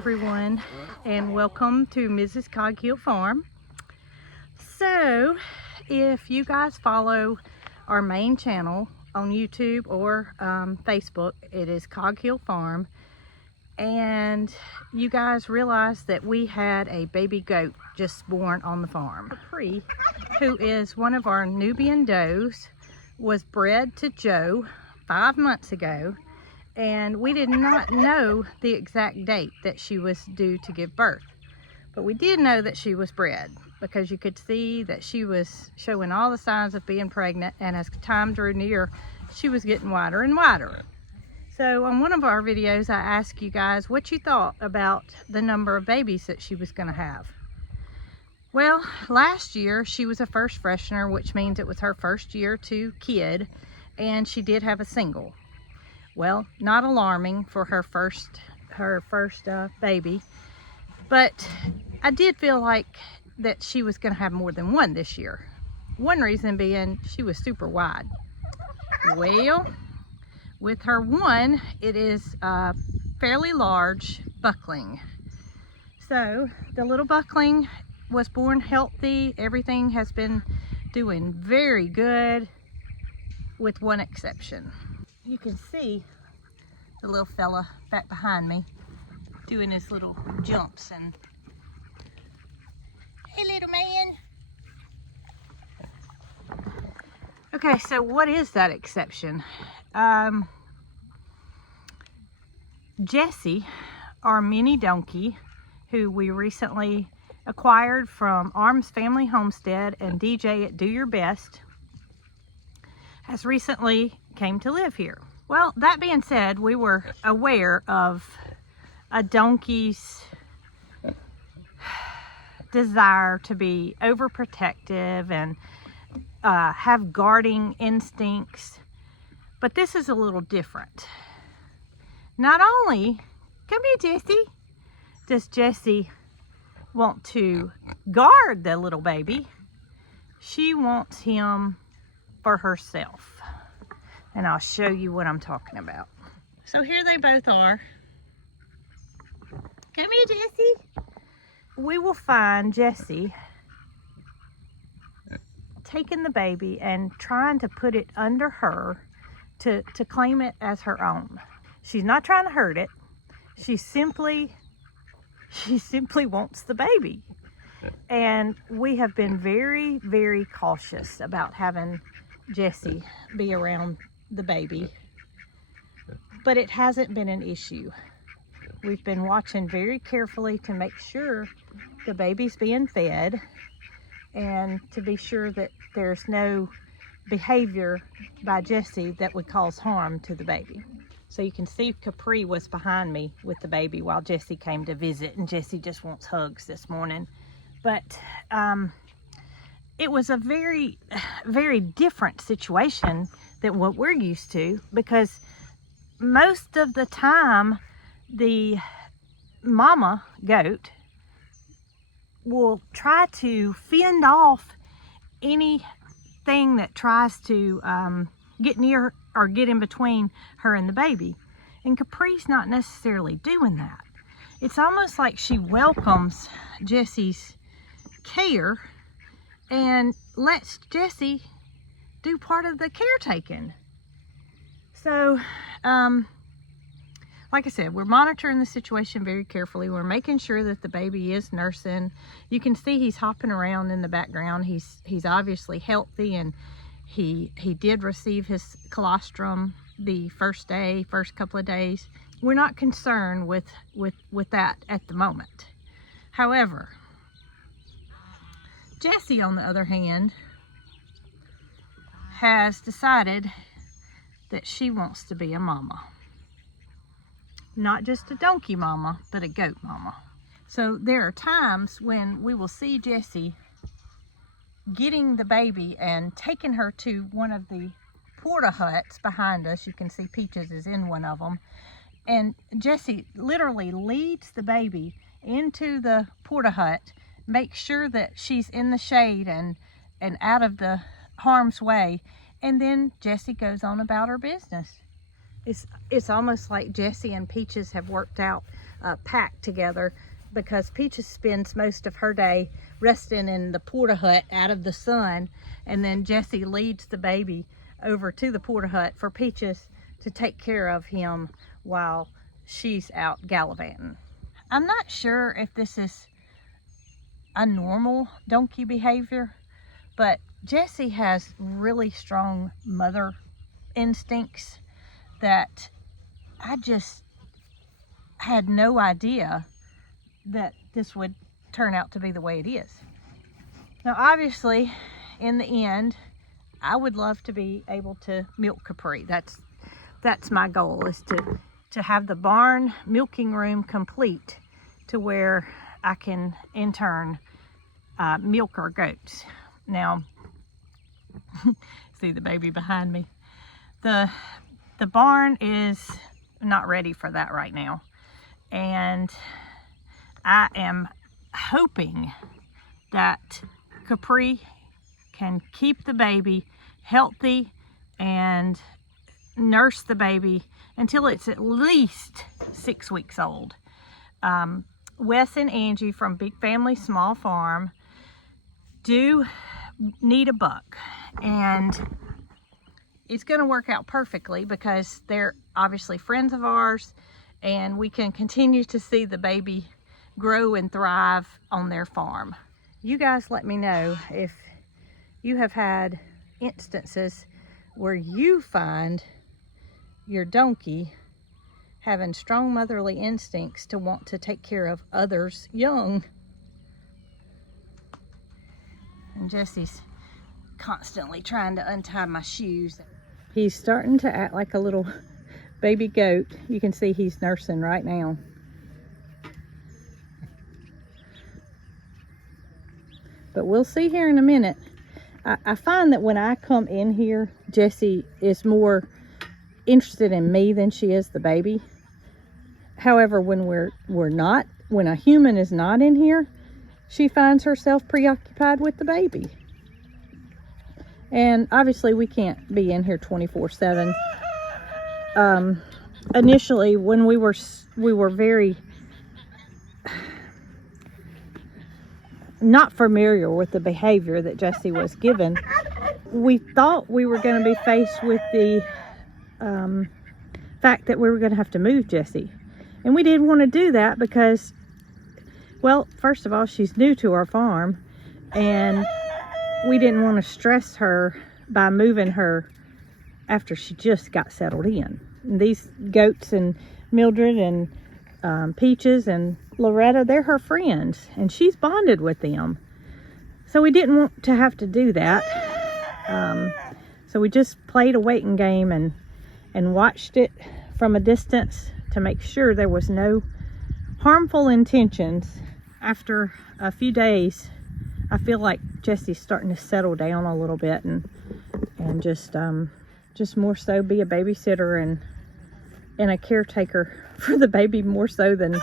everyone, and welcome to Mrs. Cog Hill Farm. So if you guys follow our main channel on YouTube or Facebook, it is Cog Hill Farm, and you guys realize that we had a baby goat just born on the farm. Capri, who is one of our Nubian does, was bred to Joe 5 months ago, and we did not know the exact date that she was due to give birth, but we did know that she was bred because you could see that she was showing all the signs of being pregnant, and as time drew near, she was getting wider and wider. So on one of our videos, I asked you guys what you thought about the number of babies that she was going to have. Well, last year she was a first freshener, which means it was her first year to kid, and she did have a single. Well, not alarming for her first baby, but I did feel like that she was going to have more than one this year. One reason being she was super wide. Well, with her one, it is a fairly large buckling. So the little buckling was born healthy. Everything has been doing very good with one exception. You can see the little fella back behind me doing his little jumps. And hey, little man. Okay, so what is that exception? Jessie, our mini donkey, who we recently acquired from Arms Family Homestead and DJ at Do Your Best, has recently came to live here. Well, that being said, we were aware of a donkey's desire to be overprotective and have guarding instincts, but this is a little different. Not only, come here Jessie, does Jessie want to guard the little baby, she wants him for herself. And I'll show you what I'm talking about. So here they both are. Come here, Jessie. We will find Jessie taking the baby and trying to put it under her to claim it as her own. She's not trying to hurt it. She simply wants the baby. And we have been very, very cautious about having Jessie be around the baby, but it hasn't been an issue. We've been watching very carefully to make sure the baby's being fed and to be sure that there's no behavior by Jessie that would cause harm to the baby. So you can see Capri was behind me with the baby while Jessie came to visit, and Jessie just wants hugs this morning. But it was a very, very different situation than what we're used to, because most of the time the mama goat will try to fend off anything that tries to get near or get in between her and the baby. And Capri's not necessarily doing that. It's almost like she welcomes Jessie's care and lets Jessie do part of the caretaking. So, like I said, we're monitoring the situation very carefully. We're making sure that the baby is nursing. You can see he's hopping around in the background. He's obviously healthy, and he did receive his colostrum the first couple of days. We're not concerned with that at the moment. However, Jessie, on the other hand, has decided that she wants to be a mama. Not just a donkey mama, but a goat mama. So there are times when we will see Jessie getting the baby and taking her to one of the porta huts behind us. You can see Peaches is in one of them. And Jessie literally leads the baby into the porta hut, makes sure that she's in the shade and out of the harm's way, and then Jessie goes on about her business. It's almost like Jessie and Peaches have worked out a pact together, because Peaches spends most of her day resting in the porta hut out of the sun, and then Jessie leads the baby over to the porta hut for Peaches to take care of him while she's out gallivanting. I'm not sure if this is a normal donkey behavior, but Jessie has really strong mother instincts that I just had no idea that this would turn out to be the way it is. Now obviously in the end I would love to be able to milk Capri. That's my goal, is to have the barn milking room complete to where I can in turn milk our goats. Now see the baby behind me. The barn is not ready for that right now, and I am hoping that Capri can keep the baby healthy and nurse the baby until it's at least 6 weeks old. Wes and Angie from Big Family Small Farm do need a buck, and it's going to work out perfectly because they're obviously friends of ours, and we can continue to see the baby grow and thrive on their farm. You guys let me know if you have had instances where you find your donkey having strong motherly instincts to want to take care of others' young. And Jessie's constantly trying to untie my shoes. He's starting to act like a little baby goat. You can see he's nursing right now. But we'll see here in a minute. I find that when I come in here, Jessie is more interested in me than she is the baby. However, when when a human is not in here, she finds herself preoccupied with the baby. And obviously we can't be in here 24/7. Initially, when we were very not familiar with the behavior that Jessie was given, we thought we were going to be faced with the fact that we were going to have to move Jessie. And we didn't want to do that because, well, first of all, she's new to our farm, and we didn't want to stress her by moving her after she just got settled in. And these goats and Mildred and Peaches and Loretta, they're her friends, and she's bonded with them. So we didn't want to have to do that. So we just played a waiting game and watched it from a distance to make sure there was no harmful intentions. After a few days, I feel like Jessie's starting to settle down a little bit and just more so be a babysitter and a caretaker for the baby, more so than...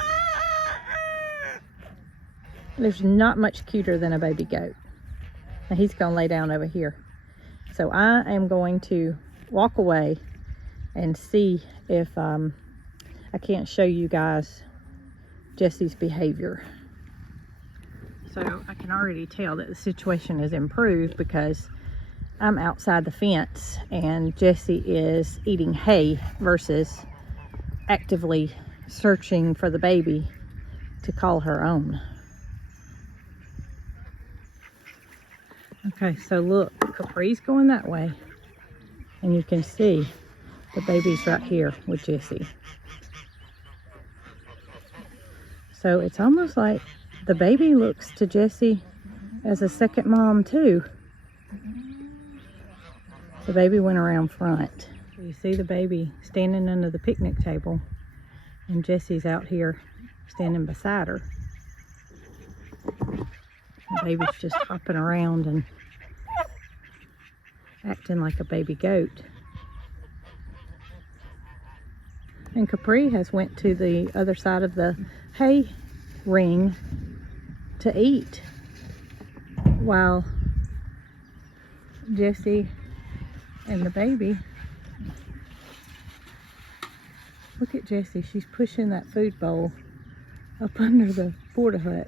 There's not much cuter than a baby goat. Now he's gonna lay down over here. So I am going to walk away and see if I can't show you guys Jessie's behavior. So I can already tell that the situation has improved because I'm outside the fence and Jessie is eating hay versus actively searching for the baby to call her own. Okay, so look, Capri's going that way, and you can see the baby's right here with Jessie. So it's almost like the baby looks to Jessie as a second mom too. The baby went around front. You see the baby standing under the picnic table, and Jessie's out here standing beside her. The baby's just hopping around and acting like a baby goat. And Capri has went to the other side of the hay ring to eat, while Jessie and the baby Look at Jessie. She's pushing that food bowl up under the porta hut.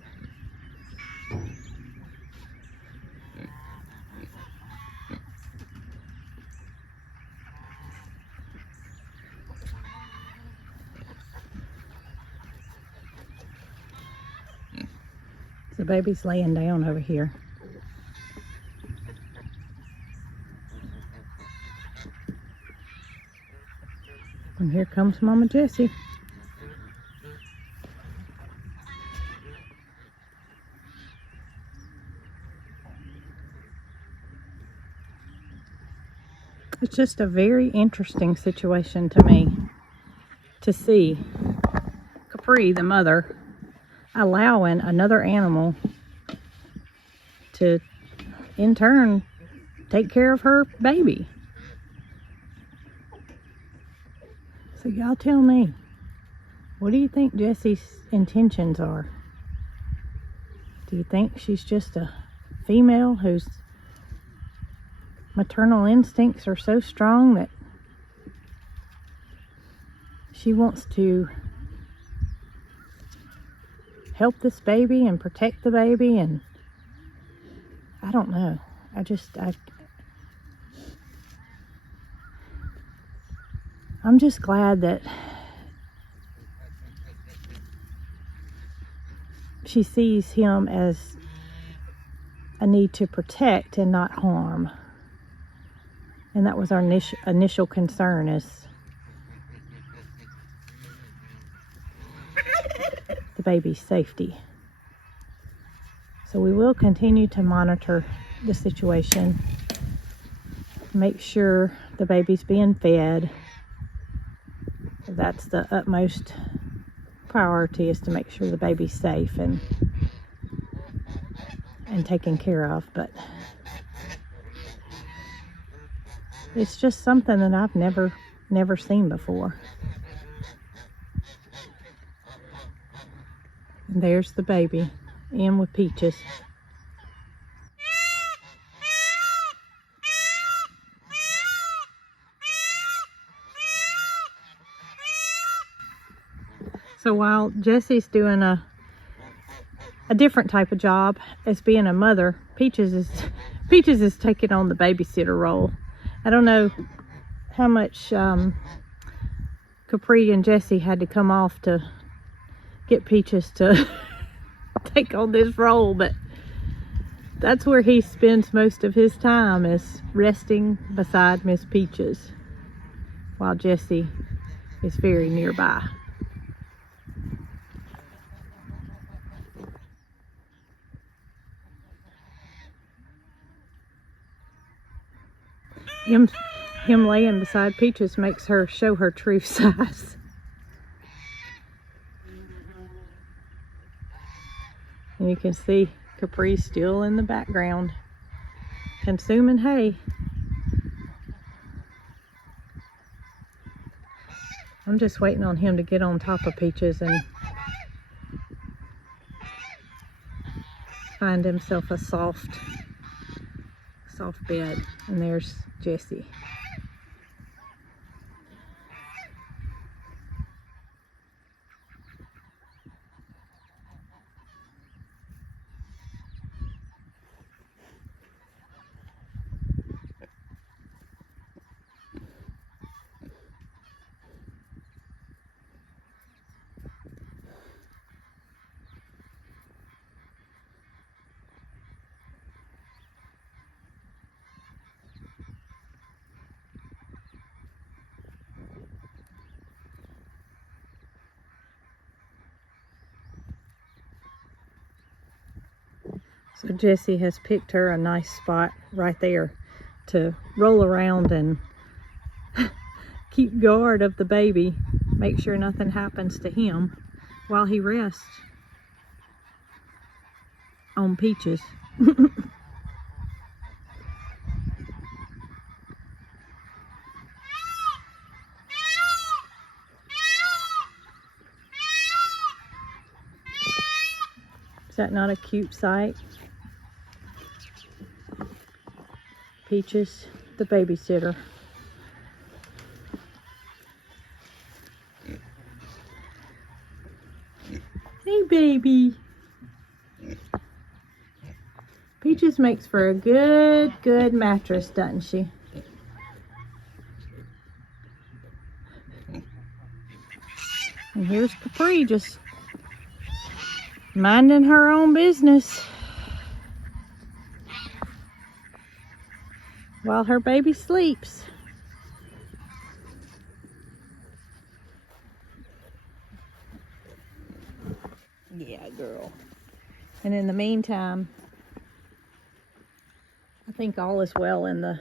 The baby's laying down over here. And here comes Mama Jessie. It's just a very interesting situation to me to see Capri, the mother, allowing another animal to, in turn, take care of her baby. So y'all tell me, what do you think Jessie's intentions are? Do you think she's just a female whose maternal instincts are so strong that she wants to help this baby and protect the baby? And I don't know. I'm just glad that she sees him as a need to protect and not harm. And that was our initial concern, is the baby's safety. So we will continue to monitor the situation, make sure the baby's being fed. That's the utmost priority, is to make sure the baby's safe and taken care of. But it's just something that I've never seen before. And there's the baby in with Peaches. So while Jessie's doing a different type of job as being a mother, Peaches is taking on the babysitter role. I don't know how much Capri and Jessie had to come off to get Peaches to take on this role, but that's where he spends most of his time, is resting beside Miss Peaches while Jessie is very nearby. Him laying beside Peaches makes her show her true size. And you can see Capri still in the background, consuming hay. I'm just waiting on him to get on top of Peaches and find himself a soft bed. And there's Jessie. So Jessie has picked her a nice spot right there to roll around and keep guard of the baby, make sure nothing happens to him while he rests on Peaches. Is that not a cute sight? Peaches, the babysitter. baby. Peaches makes for a good mattress, doesn't she? And here's Capri just minding her own business while her baby sleeps. Yeah, girl. And in the meantime, I think all is well in the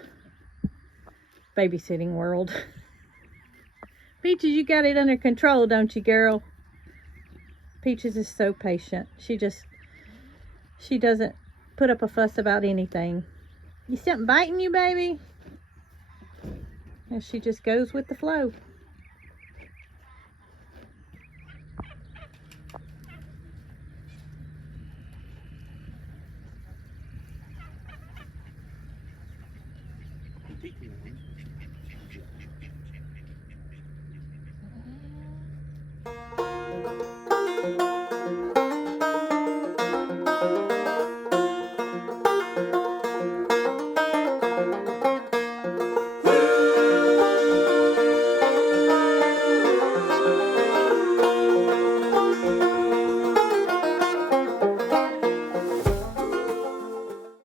babysitting world. Peaches, you got it under control, don't you, girl? Peaches is so patient. She doesn't put up a fuss about anything. You something biting you, baby? And she just goes with the flow.